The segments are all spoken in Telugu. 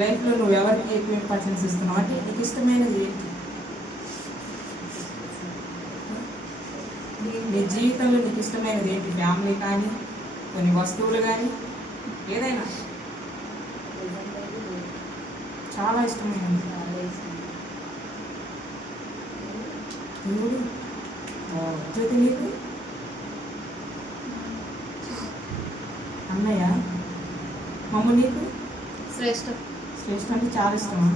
లైఫ్లో నువ్వు ఎవరికి ఎక్కువ ఇంపార్టెన్స్ ఇస్తున్నావు అంటే నీకు ఇష్టమైనది ఏంటి? నీ జీవితంలో నీకు ఇష్టమైనది ఏంటి? ఫ్యామిలీ కానీ, కొన్ని వస్తువులు కానీ, ఏదైనా చాలా ఇష్టమైనది. దేవుడు జ్యోతి నీకు అన్నయ్య మమ్మ నీకు శ్రేష్ఠ అంటే చాలా ఇష్టమా?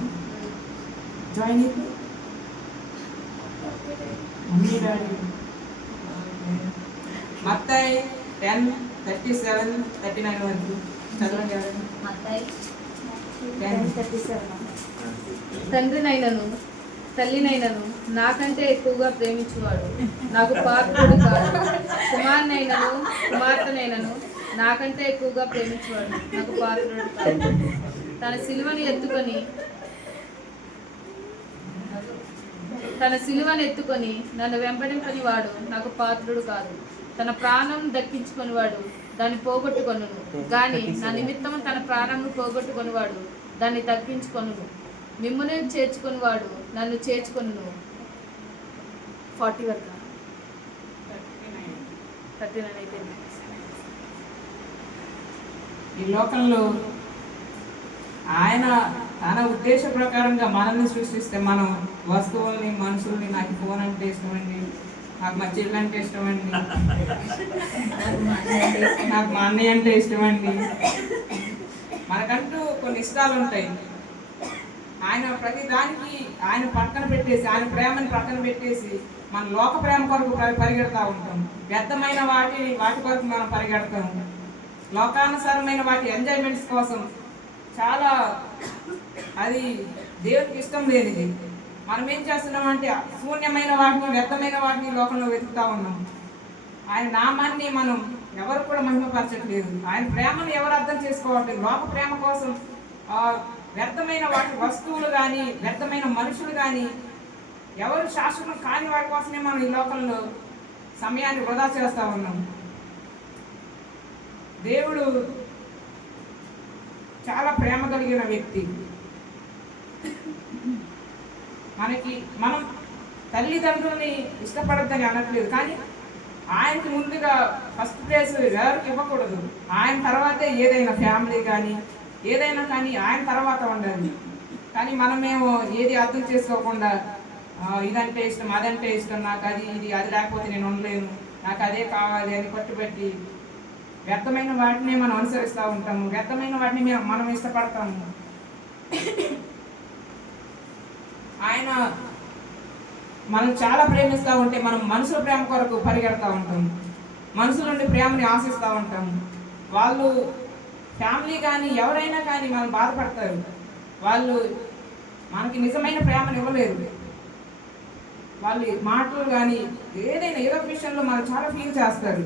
జాయ్ నీకు మమ్మీ డాడీ. మత్తాయి 10:37-39 వరకు చదవండి. తండ్రినైనను తల్లినైనను నాకంటే ఎక్కువగా ప్రేమించువాడు నాకు పాత్రుడు కాదు. కుమారునైనను కుమార్తెనైనను నాకంటే ఎక్కువగా ప్రేమించువాడు నాకు పాత్రుడు కాదు. తన సిలువను ఎత్తుకొని నన్ను వెంబడింపని వాడు నాకు పాత్రుడు కాదు. తన ప్రాణం దక్కించుకొని వాడు దాన్ని పోగొట్టుకొనును, కానీ నా నిమిత్తం తన ప్రాణంను పోగొట్టుకొనివాడు దాన్ని దక్కించుకొనును. మిమ్మునే చేర్చుకొని వాడు నన్ను చేర్చుకొనును. 40 వరకు 39 అయిపోయింది. ఈ లోకంలో ఆయన తన ఉద్దేశ ప్రకారంగా మనల్ని సృష్టిస్తే మనం వస్తువుల్ని, మనుషుల్ని, నాకు ఫోన్ అంటే ఇష్టమండి, నాకు మా చెల్లి అంటే ఇష్టమండి, నాకు మా అన్నయ్య అంటే ఇష్టమండి, మనకంటూ కొన్ని ఇష్టాలు ఉంటాయి. ఆయన ప్రతి దానికి ఆయన పక్కన పెట్టేసి, ఆయన ప్రేమని పక్కన పెట్టేసి మన లోక ప్రేమ కొరకు పరిగెడతా ఉంటాం. వ్యర్థమైన వాటి కొరకు మనం పరిగెడతాం. లోకానుసారమైన వాటి ఎంజాయ్మెంట్స్ కోసం చాలా అది దేవుడికి ఇష్టం లేనిది. మనం ఏం చేస్తున్నామంటే శూన్యమైన వాటిని, వ్యర్థమైన వాటిని లోకంలో వెతుకుతా ఉన్నాం. ఆయన నామాన్ని మనం ఎవరు కూడా మహిమపరచట్లేదు. ఆయన ప్రేమను ఎవరు అర్థం చేసుకోవట్లేదు. లోక ప్రేమ కోసం వ్యర్థమైన వాటి వస్తువులు కానీ, వ్యర్థమైన మనుషులు కానీ, ఎవరు శాశ్వతం కాని వాటి కోసమే మనం ఈ లోకంలో సమయాన్ని వృధా చేస్తూ ఉన్నాం. దేవుడు చాలా ప్రేమ కలిగిన వ్యక్తి. మనం తల్లిదండ్రుల్ని ఇష్టపడద్దని అనట్లేదు, కానీ ఆయనకి ముందుగా ఫస్ట్ ప్లేస్ ఎవరికి ఇవ్వకూడదు. ఆయన తర్వాతే ఏదైనా ఫ్యామిలీ కానీ, ఏదైనా కానీ ఆయన తర్వాత ఉండాలి. కానీ మనమేమో ఏది అర్థం చేసుకోకుండా ఇదంటే ఇష్టం, అదంటే ఇష్టం, నాకు అది లేకపోతే నేను ఉండలేను, నాకు అదే కావాలి అని పట్టుబట్టి వ్యర్థమైన వాటిని మనం అనుసరిస్తూ ఉంటాము. వ్యర్థమైన వాటిని మనం ఇష్టపడతాము. ఆయన మనం చాలా ప్రేమిస్తూ ఉంటే మనం మనుషుల ప్రేమ కొరకు పరిగెడతా ఉంటాం. మనుషుల నుండి ప్రేమని ఆశిస్తూ ఉంటాము. వాళ్ళు ఫ్యామిలీ కానీ, ఎవరైనా కానీ మనం బాధపడతారు. వాళ్ళు మనకి నిజమైన ప్రేమను ఇవ్వలేరు. వాళ్ళు మాటలు కానీ ఏదైనా ఏదో విషయంలో మనం చాలా ఫీల్ చేస్తారు.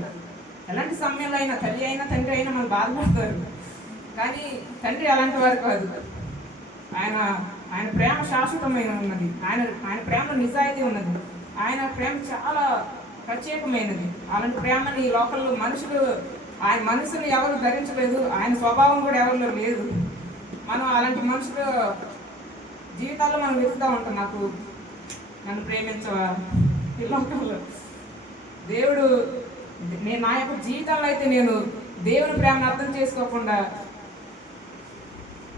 ఎలాంటి సమయంలో అయినా తల్లి అయినా తండ్రి అయినా మనం బాధపడతారు. కానీ తండ్రి అలాంటి వారు కాదు. ఆయన ప్రేమ శాశ్వతమైన ఉన్నది. ఆయన ప్రేమ నిజాయితీ ఉన్నది. ఆయన ప్రేమ చాలా ప్రత్యేకమైనది. అలాంటి ప్రేమని ఈ లోకల్లో ఆయన మనసును ఎవరు ధరించలేదు. ఆయన స్వభావం కూడా ఎవరిలో లేదు. మనం అలాంటి మనుషుల జీవితాల్లో మనం వెతుకుతూ ఉంటాం. నన్ను ప్రేమించవా? ఈ లోకంలో దేవుడు నా యొక్క జీవితంలో అయితే నేను దేవుని ప్రేమను అర్థం చేసుకోకుండా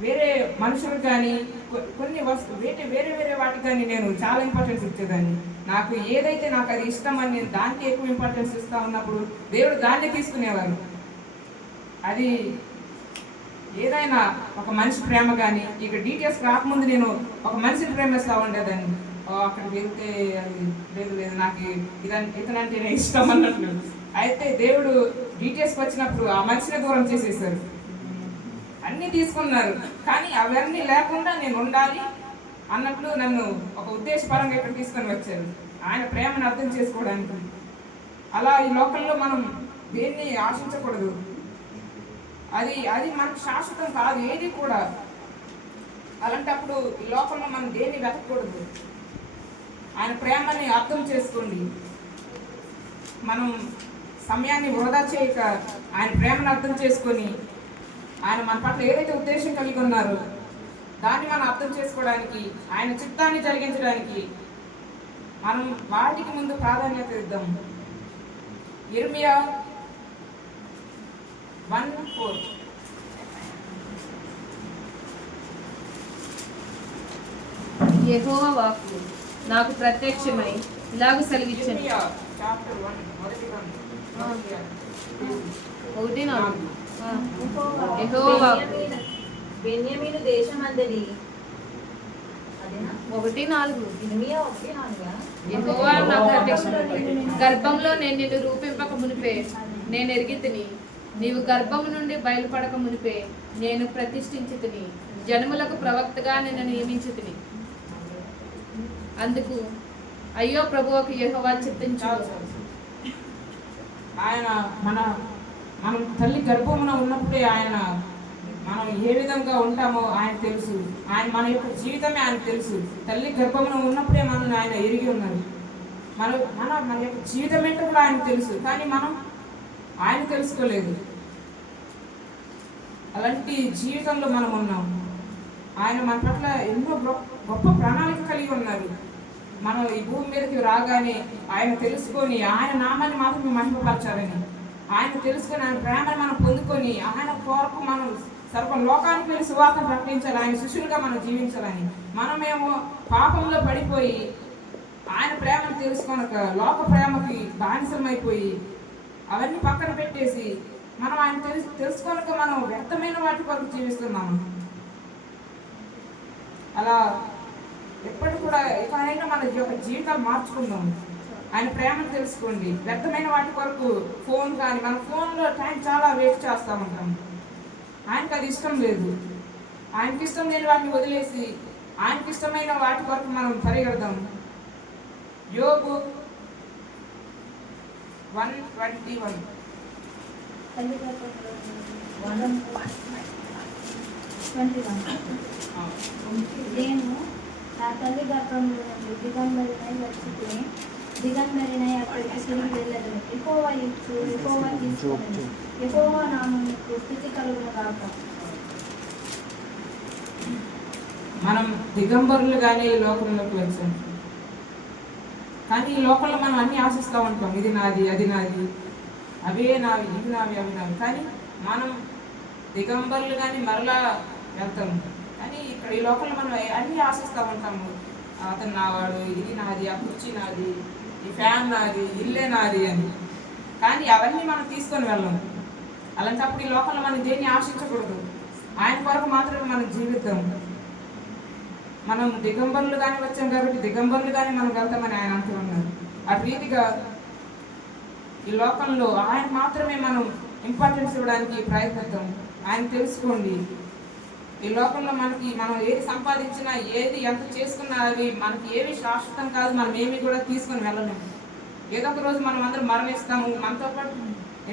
వేరే మనుషులకు కానీ, కొన్ని వేరే వాటికి కానీ నేను చాలా ఇంపార్టెన్స్ ఇచ్చేదాన్ని. నాకు ఏదైతే నాకు అది ఇష్టం అని నేను దానికి ఎక్కువ ఇంపార్టెన్స్ ఇస్తూ ఉన్నప్పుడు దేవుడు దాన్ని తీసుకునేవారు. అది ఏదైనా ఒక మనిషి ప్రేమ కానీ, ఇక డీటెయిల్స్ రాకముందు నేను ఒక మనిషిని ప్రేమిస్తూ ఉండేదాన్ని. అక్కడికి వెళ్తే అది లేదు నాకు ఇతనంటేనే ఇష్టం అన్నట్లు. అయితే దేవుడు డీటెయిల్స్కి వచ్చినప్పుడు ఆ మనిషిని దూరం చేసేసారు. అన్నీ తీసుకున్నారు, కానీ అవన్నీ లేకుండా నేను ఉండాలి అన్నట్లు నన్ను ఒక ఉద్దేశపరంగా ఇక్కడ తీసుకొని వచ్చారు, ఆయన ప్రేమను అర్థం చేసుకోవడానికి. అలా ఈ లోకంలో మనం దేన్ని ఆశించకూడదు. అది మనకు శాశ్వతం కాదు ఏది కూడా. అలాంటప్పుడు ఈ లోకంలో మనం దేన్ని వెతకూడదు. ఆయన ప్రేమని అర్థం చేసుకోండి. మనం సమయాన్ని వృధా చేయక ఆయన ప్రేమను అర్థం చేసుకొని ఆయన మన పట్ల ఏదైతే ఉద్దేశం కలిగి ఉన్నారో దాన్ని మనం అర్థం చేసుకోవడానికి, ఆయన చిత్తాన్ని జరిగించడానికి మనం వాటికి ముందు ప్రాధాన్యత ఇద్దాం. ఇర్మియా 1:4. యెహోవా వాక్కు నాకు ప్రత్యక్షమై ఇలాగ సెలవిచ్చాను. ఇర్మియా చాప్టర్ 1 మొదటి వన్. 1:4. యెహోవా బెన్యామీను దేశమందలి అదేనా 1:4. ఇర్మియా 1:4. యెహోవా నాకు ప్రత్యక్షమై గర్భంలో నేను నిన్ను రూపింపక మునిపే నేను ఎరిగితిని, నీవు గర్భము నుండి బయలుపడక మునిపే నేను ప్రతిష్ఠించితిని, జనములకు ప్రవక్తగా నిన్ను నియమించితిని. అందుకు అయ్యో ప్రభువుకు యెహోవా చెప్పించు. ఆయన మనం తల్లి గర్భమున ఉన్నప్పుడే ఆయన మనం ఏ విధంగా ఉంటామో ఆయన తెలుసు. ఆయన మన యొక్క జీవితమే ఆయన తెలుసు. తల్లి గర్భమున ఉన్నప్పుడే మనల్ని ఆయన ఎరిగి ఉన్నారు. మన యొక్క జీవితం ఏంటో కూడా ఆయన తెలుసు, కానీ మనం ఆయన తెలుసుకోలేదు. అలాంటి జీవితంలో మనం ఉన్నాం. ఆయన మన పట్ల ఎన్నో గొప్ప ప్రణాళిక కలిగి ఉన్నారు. మనం ఈ భూమి మీదకి రాగానే ఆయన తెలుసుకొని ఆయన నామాన్ని మాత్రమే మహిమపరచాలని, ఆయన తెలుసుకొని ఆయన ప్రేమను మనం పొందుకొని ఆయన కొరకు మనం సర్వ లోకానికి వెళ్ళి సువార్త ప్రకటించాలి, ఆయన శిష్యులుగా మనం జీవించాలని. మనమేమో పాపంలో పడిపోయి ఆయన ప్రేమను తెలుసుకొనక లోక ప్రేమకి బానిసమైపోయి అవన్నీ పక్కన పెట్టేసి మనం ఆయన తెలుసుకొనక మనం వ్యర్థమైన వాటి కొరకు జీవిస్తున్నాము. అలా ఎప్పటి కూడా ఎక్కడైనా మన యొక్క జీవితాలు మార్చుకుందాం. ఆయన ప్రేమను తెలుసుకోండి. వ్యర్థమైన వాటి కొరకు ఫోన్ కానీ మన ఫోన్లో టైం చాలా వేస్ట్ చేస్తూ ఉంటాం. ఆయనకు అది ఇష్టం లేదు. ఆయనకి ఇష్టం లేని వాటిని వదిలేసి ఆయనకి ఇష్టమైన వాటి కొరకు మనం పరిగెడదాం. యోబు 1:21. నేను నా తల్లి గర్భంలో నుండి దిగంబరినై వచ్చితే దిగంబరినై అక్కడికి తిరిగి వెళ్ళదు. యెహోవా ఇచ్చు, యెహోవా తీసుకుని, యెహోవా నామమునకు స్తుతి కలుగును గాక. మనం దిగంబరులుగానే ఈ లోకంలోకి వచ్చాం. కానీ ఈ లోకంలో మనం అన్ని ఆశిస్తూ ఉంటాం. ఇది నాది, అది నాది, అవే నావి, ఇవి నావి, అవి నావి. కానీ మనం దిగంబరులుగానే మరలా వెళ్తాము. కానీ ఇక్కడ ఈ లోకంలో మనం అన్నీ ఆశిస్తూ ఉంటాము. అతను నావాడు, ఇది నాది, ఆ కుర్చీ నాది, ఈ ఫ్యాన్ నాది, ఇల్లే నాది అని. కానీ అవన్నీ మనం తీసుకొని వెళ్ళాము. అలాంటప్పుడు ఈ లోకంలో మనం దేన్ని ఆశించకూడదు. ఆయన కొరకు మాత్రమే మనం జీవితం. మనం దిగంబరులుగానే వచ్చాం కాబట్టి దిగంబరులుగానే మనం వెళ్తామని ఆయన అంటూ ఉన్నారు. అటు రీతిగా ఈ లోకంలో ఆయన మాత్రమే మనం ఇంపార్టెన్స్ ఇవ్వడానికి ప్రయత్నిద్దాం. ఆయన తెలుసుకోండి. ఈ లోకంలో మనం ఏది సంపాదించినా, ఏది ఎంత చేసుకున్నా అవి మనకి ఏవి శాశ్వతం కాదు. మనం ఏమి కూడా తీసుకొని వెళ్ళలేము. ఏదో ఒక రోజు మనం అందరం మరణిస్తాము. మనతో పాటు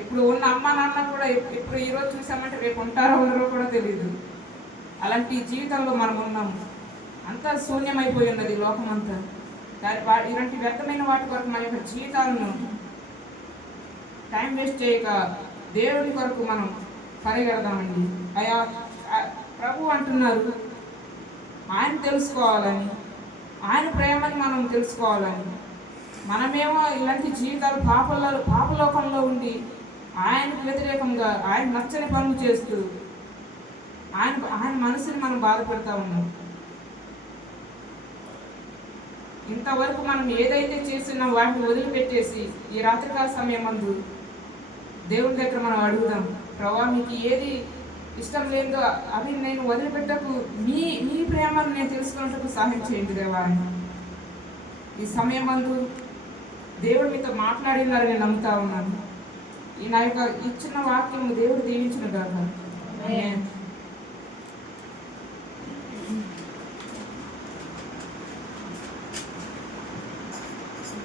ఇప్పుడు ఉన్న అమ్మ నాన్న కూడా ఇప్పుడు ఈరోజు చూసామంటే రేపు ఉంటారో ఉండరో కూడా తెలియదు. అలాంటి జీవితంలో మనం ఉన్నాము. అంతా శూన్యమైపోయి ఉన్నది లోకం అంతా. ఇలాంటి వ్యర్థమైన వాటి కొరకు మన యొక్క జీవితాలను టైం వేస్ట్ చేయక దేవుడి కొరకు మనం పరిగెడదామండి. అయా ప్రభు అంటున్నారు ఆయన తెలుసుకోవాలని, ఆయన ప్రేమని మనం తెలుసుకోవాలని. మనమేమో ఇలాంటి జీవితాలు పాపలోకంలో ఉండి ఆయనకు వ్యతిరేకంగా ఆయన నచ్చని పనులు చేస్తూ ఆయన మనసుని మనం బాధపెడతా ఉన్నాం. ఇంతవరకు మనం ఏదైతే చేస్తున్నాం వాటిని వదిలిపెట్టేసి ఈ రాత్రికాల సమయం మందు దేవుడి దగ్గర మనం అడుగుదాం. ప్రభా, మీకు ఏది ఇష్టం లేదో అవి నేను వదిలిపెట్టకు, మీ ప్రేమను నేను తెలుసుకున్నట్టుకు సహాయం చేయండి దేవా. ఈ సమయం మందు దేవుడు మీతో మాట్లాడినారని నేను నమ్ముతా ఉన్నాను. ఈ నా యొక్క ఇచ్చిన వాక్యం దేవుడు దీవించిన గాక.